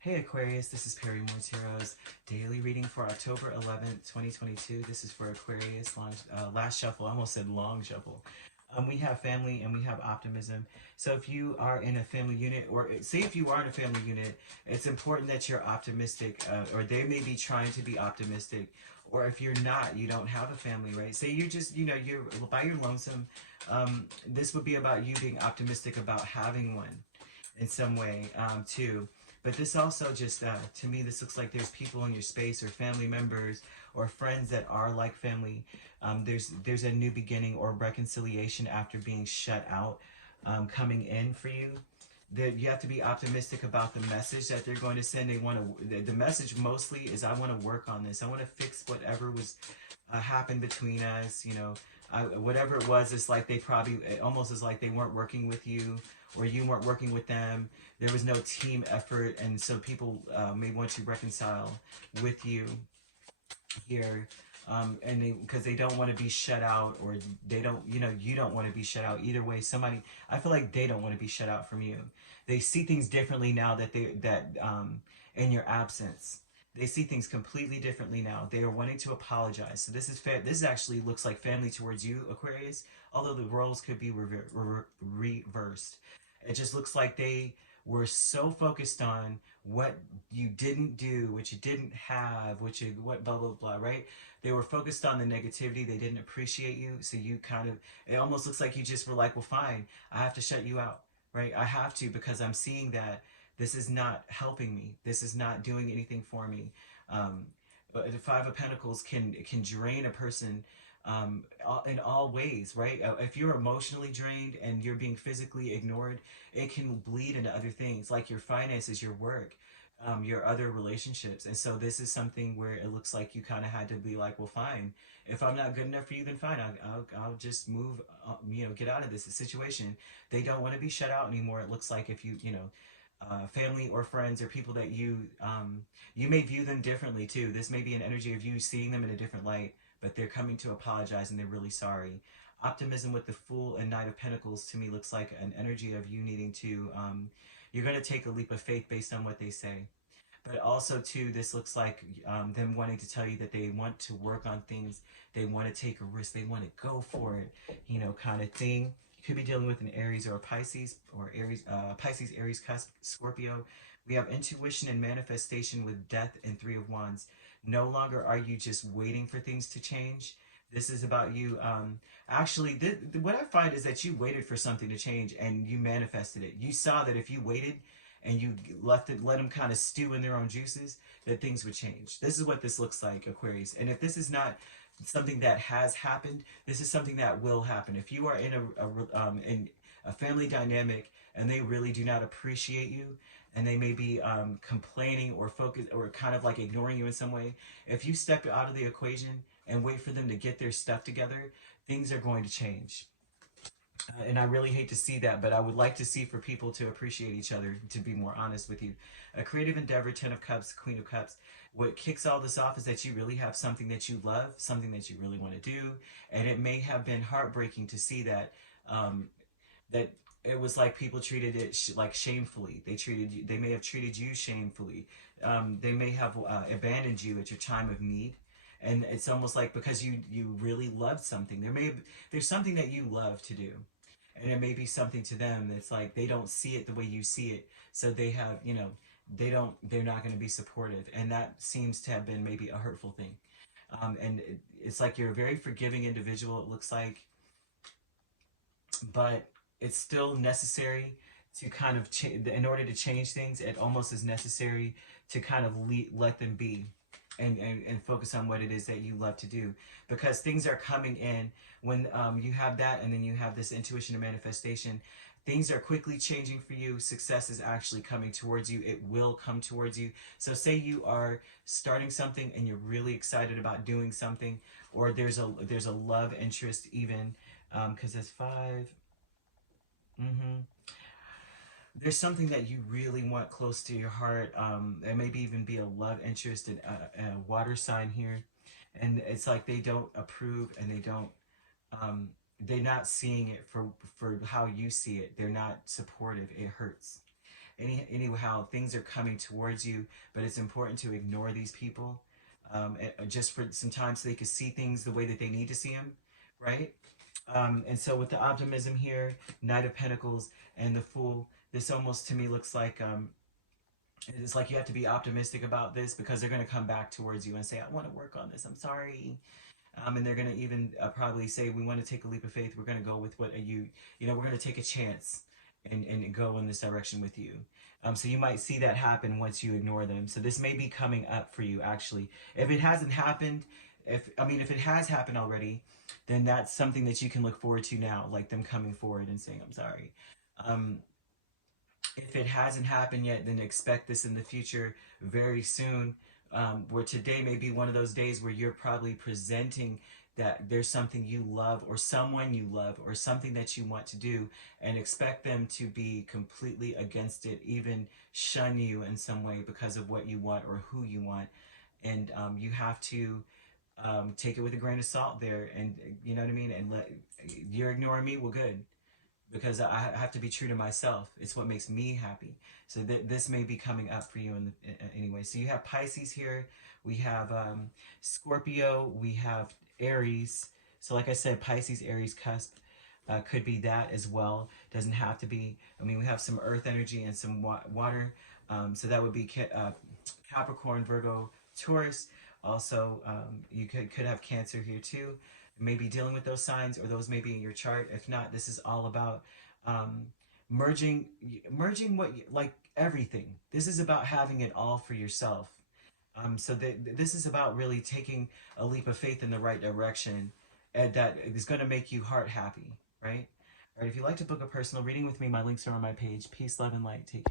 Hey Aquarius, this is Perrymore Tarot's daily reading for October 11th, 2022. This is for Aquarius, last shuffle, I almost said long shuffle. We have family and we have optimism. So if you are in a family unit, or say if you are in a family unit, it's important that you're optimistic, or they may be trying to be optimistic. Or if you're not, you don't have a family, right? Say you're just, you're by your lonesome. This would be about you being optimistic about having one in some way, too. But this also just, to me, this looks like there's people in your space or family members or friends that are like family. There's a new beginning or reconciliation after being shut out, coming in for you. That you have to be optimistic about the message that they're going to send. They want to. The message mostly is, I want to work on this. I want to fix whatever was happened between us. Whatever it was, it's like it almost is like they weren't working with you, or you weren't working with them. There was no team effort, and so people may want to reconcile with you here, and because they don't want to be shut out, or they don't, you don't want to be shut out. Either way, I feel like they don't want to be shut out from you. They see things differently now that in your absence. They see things completely differently now. They are wanting to apologize. So this is fair. This actually looks like family towards you, Aquarius, although the roles could be reversed. It just looks like they were so focused on what you didn't do, what you didn't have, what blah, blah, blah, right? They were focused on the negativity. They didn't appreciate you. So it almost looks like you just were like, well, fine, I have to shut you out, right? I have to, because I'm seeing that this is not helping me. This is not doing anything for me. But the Five of Pentacles can drain a person in all ways, right? If you're emotionally drained and you're being physically ignored, it can bleed into other things like your finances, your work, your other relationships. And so this is something where it looks like you kind of had to be like, well, fine. If I'm not good enough for you, then fine. I'll just move, get out of this situation. They don't want to be shut out anymore. It looks like if family or friends or people that you may view them differently too. This may be an energy of you seeing them in a different light, but they're coming to apologize and they're really sorry. Optimism with the Fool and Knight of Pentacles to me looks like an energy of you needing to, you're going to take a leap of faith based on what they say. But also too, this looks like them wanting to tell you that they want to work on things. They want to take a risk. They want to go for it, kind of thing. You could be dealing with an Aries or a Pisces, or Pisces, Aries, cusp, Scorpio. We have intuition and manifestation with Death and Three of Wands. No longer are you just waiting for things to change. This is about you. Actually, what I find is that you waited for something to change and you manifested it. You saw that if you waited and you let them kind of stew in their own juices, that things would change. This is what this looks like, Aquarius. And if this is not something that has happened, this is something that will happen. If you are in a family dynamic and they really do not appreciate you, and they may be complaining or focus or kind of like ignoring you in some way, if you step out of the equation and wait for them to get their stuff together, things are going to change. And I really hate to see that, but I would like to see for people to appreciate each other, to be more honest with you. A creative endeavor, Ten of Cups, Queen of Cups. What kicks all this off is that you really have something that you love, something that you really want to do, and it may have been heartbreaking to see that that it was like people treated it like shamefully. They may have treated you shamefully. They may have abandoned you at your time of need. And it's almost like because you really loved something, there's something that you love to do, and it may be something to them that's like they don't see it the way you see it, so they have, they're not going to be supportive, and that seems to have been maybe a hurtful thing. And it's like you're a very forgiving individual, it looks like, but it's still necessary to kind of in order to change things. It almost is necessary to kind of let them be. And focus on what it is that you love to do, because things are coming in when you have that, and then you have this intuition and manifestation. Things are quickly changing for you. Success is actually coming towards you. It will come towards you. So say you are starting something and you're really excited about doing something, or there's a love interest even, because there's five. There's something that you really want close to your heart. There maybe even be a love interest in a water sign here, and it's like they don't approve, and they're not seeing it for how you see it. They're not supportive. It hurts. anyhow, things are coming towards you, but it's important to ignore these people, just for some time, so they can see things the way that they need to see them, right? And so with the optimism here, Knight of Pentacles and the Fool, this almost to me looks like it's like you have to be optimistic about this, because they're going to come back towards you and say, I want to work on this, I'm sorry. And they're going to even probably say, we want to take a leap of faith, we're going to go with what we're going to take a chance and go in this direction with you. So you might see that happen once you ignore them. So this may be coming up for you, actually. If it hasn't happened, if it has happened already, then that's something that you can look forward to now, like them coming forward and saying, I'm sorry. If it hasn't happened yet, then expect this in the future very soon, where today may be one of those days where you're probably presenting that there's something you love, or someone you love, or something that you want to do, and expect them to be completely against it, even shun you in some way because of what you want or who you want. And you have to take it with a grain of salt there, and you know what I mean, and you're ignoring me, well, good, because I have to be true to myself. It's what makes me happy. So this may be coming up for you anyway. So you have Pisces here, we have Scorpio, we have Aries. So like I said, Pisces, Aries cusp could be that as well. Doesn't have to be. I mean, we have some earth energy and some water. So that would be Capricorn, Virgo, Taurus. Also, you could have Cancer here too. Maybe dealing with those signs, or those may be in your chart. If not, this is all about merging what like everything. This is about having it all for yourself. So this is about really taking a leap of faith in the right direction, and that is going to make you heart happy, right? All right, if you'd like to book a personal reading with me, my links are on my page. Peace, love, and light. Take care.